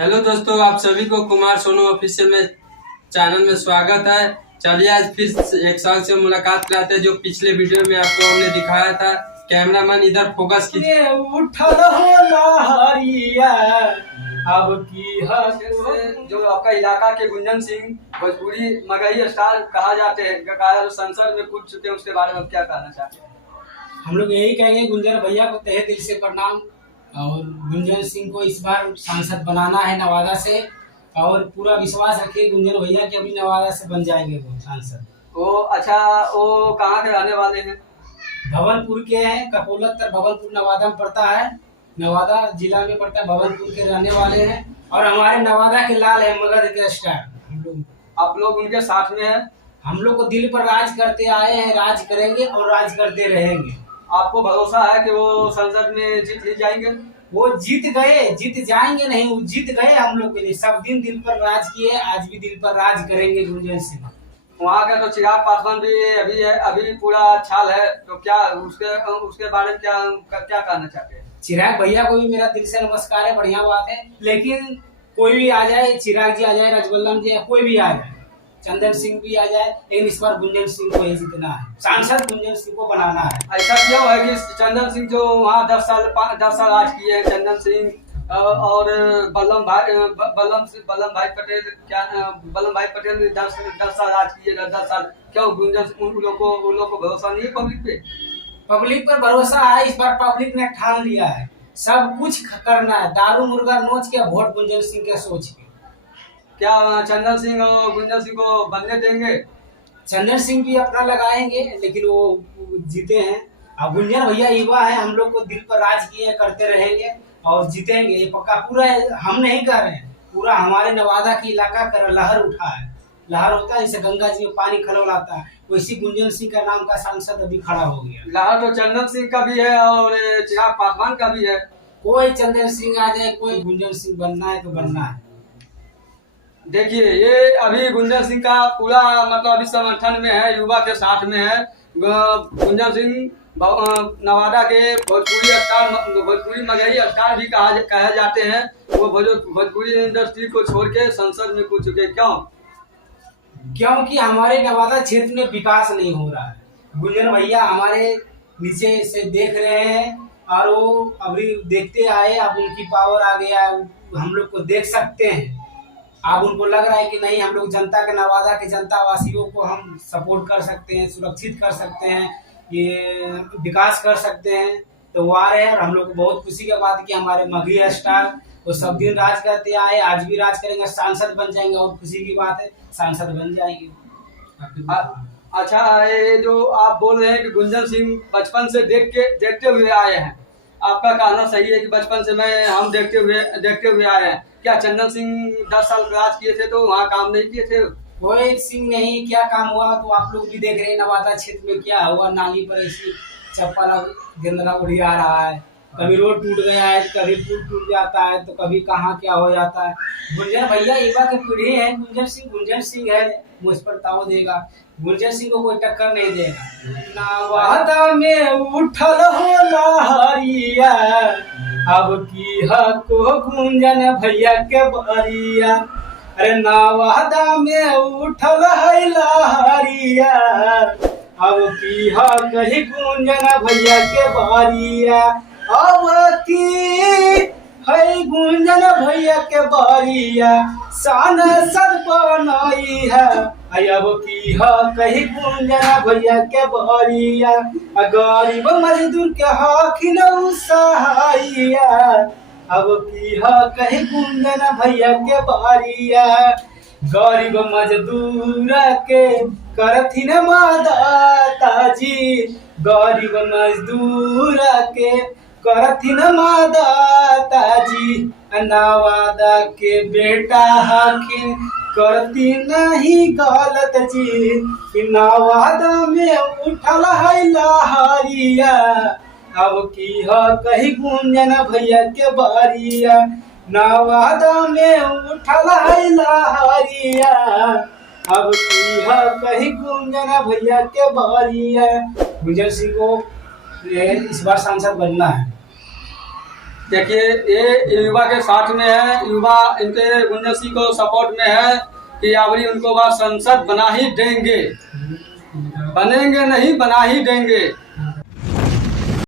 Hello दोस्तों, आप सभी को कुमार सोनू ऑफिशियल में चैनल में स्वागत है। चलिए आज फिर एक साल से मुलाकात कराते हैं। जो पिछले वीडियो में आपको हमने दिखाया था, कैमरामैन इधर फोकस कीजिए। उठल हो लहरिया अब की जो आपका इलाका के गुंजन सिंह भोजपुरी मगही स्टार कहा जाते हैं, संसद में कूद चुके हैं, उसके बारे में क्या कहना चाहते हैं? हम लोग यही कहेंगे गुंजन भैया को तहे दिल से प्रणाम। और गुंजन सिंह को इस बार सांसद बनाना है नवादा से, और पूरा विश्वास रखिए गुंजन भैया कि अभी नवादा से बन जाएंगे वो सांसद। वो अच्छा, वो कहाँ के रहने वाले हैं? भवनपुर के हैं, कपोलतर भवनपुर नवादा में पड़ता है, नवादा जिला में पड़ता है। भवनपुर के रहने वाले हैं और हमारे नवादा के लाल है, मगध के स्टार। हम लोग आप लोग उनके साथ में हैं। हम लोग को दिल पर राज करते आए हैं, राज करेंगे और राज करते रहेंगे। आपको भरोसा है कि वो संसद में जीत ही जाएंगे? वो जीत गए, जीत जाएंगे नहीं, वो जीत गए। हम लोग के लिए सब दिन दिल पर राज किए, आज भी दिल पर राज करेंगे गुंजन सिंह। वहाँ का तो चिराग पासवान भी अभी है, अभी पूरा छाल है, तो क्या उसके बारे में क्या कहना चाहते हैं? चिराग भैया को भी मेरा दिल से नमस्कार है, बढ़िया बात है। लेकिन कोई भी आ जाए, चिराग जी आ जाए, रजबल्लम जी, कोई भी आ जाए, चंदन सिंह भी आ जाए, लेकिन इस बार गुंजन सिंह को ही जीतना है, सांसद गुंजन सिंह को बनाना है। ऐसा क्यों है कि चंदन सिंह जो वहाँ 10 साल राज किए हैं, चंदन सिंह और बल्लम भाई पटेल, क्या बल्लम भाई पटेल ने 10 साल राज किए, 10 साल, क्यों गुंजन उन लोग को भरोसा नहीं है पब्लिक पे? पब्लिक पर भरोसा है। इस बार पब्लिक ने ठान लिया है सब कुछ करना है, दारू मुर्गा नोच के वोट गुंजन सिंह के सोच के। क्या चंदन सिंह और गुंजन सिंह को बनने देंगे? चंदन सिंह भी अपना लगाएंगे, लेकिन वो जीते हैं। अब गुंजन भैया युवा है, हम लोग को दिल पर राज किए, करते रहेंगे और जीतेंगे, ये पक्का। पूरा हम नहीं कर रहे हैं, पूरा हमारे नवादा की इलाका का लहर उठा है। लहर होता है जैसे गंगा जी में पानी खलौलाता है, वैसी गुंजन सिंह का नाम का सांसद अभी खड़ा हो गया। लहर तो चंदन सिंह का भी है और चिराग पासवान का भी है। कोई चंदन सिंह आ जाए, कोई गुंजन सिंह बनना है तो बनना है। देखिए, ये अभी गुंजन सिंह का पूरा मतलब अभी समर्थन में है, युवा के साथ में है। गुंजन सिंह नवादा के भोजपुरी मगही स्टार भी कहे जाते हैं। वो भोजपुरी इंडस्ट्री को छोड़ के संसद में कूद चुके, क्यों? क्योंकि हमारे नवादा क्षेत्र में विकास नहीं हो रहा है। गुंजन भैया हमारे नीचे से देख रहे हैं और वो अभी देखते आए, अब उनकी पावर आ गया, हम लोग को देख सकते हैं। अब उनको लग रहा है कि नहीं, हम लोग जनता के, नवादा के जनता वासियों को हम सपोर्ट कर सकते हैं, सुरक्षित कर सकते हैं, ये विकास कर सकते हैं, तो वो आ रहे हैं। और हम लोग को बहुत खुशी की बात है कि हमारे मगही स्टार वो सब दिन राज करते आए, आज भी राज करेंगे, सांसद बन जाएंगे, और खुशी की बात है सांसद बन जाएंगे। अच्छा, ये जो आप बोल रहे हैं कि गुंजन सिंह बचपन से देखते हुए आए हैं, आपका कहना सही है कि बचपन से हम देखते हुए आए हैं। क्या चंदन सिंह 10 साल राज किए थे तो वहाँ काम नहीं किए थे? कोई सिंह नहीं, क्या काम हुआ तो आप लोग भी देख रहे हैं नवादा क्षेत्र में क्या हुआ। नाली पर ऐसी चप्पल गेंदरा उड़िया रहा है, कभी रोड टूट गया है, कभी पुल टूट जाता है, तो कभी कहाँ क्या हो जाता है। गुंजन भैया युवा की पीढ़ी है, गुंजन सिंह है, मुझ पर ताव देगा, गुंजन सिंह को कोई टक्कर नहीं देगा। नवादा में उठल हो लहरिया अब की को गुंजन भैया के बरिया। अरे नवादा में उठल है लहरिया अब की कही गुंजन भैया के बरिया। अब की है गुंजन भैया के बरिया, सांसद बनाई है अब की कही गुंजन भैया के बरिया। गरीब मजदूर के हखिन सहाइया अब की कही गुंजन भैया के बरिया। गरीब मजदूर के करथिन मादाताजी, गरीब मजदूर के करथिन मादाताजी। नवादा के बेटा हखिन करती नहीं गलत जी। नवादा में उठल है लहरिया अब की कही गुंजन भैया के बरिया। नवादा में उठल है लहरिया अब की कही गुंजन भैया के बरिया। गुंजन सिंह को इस बार सांसद बनना है। देखिए ये युवा के साथ में है, युवा इनके गुंजन सिंह को सपोर्ट में है कि अबरी उनको बात संसद बना ही देंगे, बनेंगे नहीं बना ही देंगे।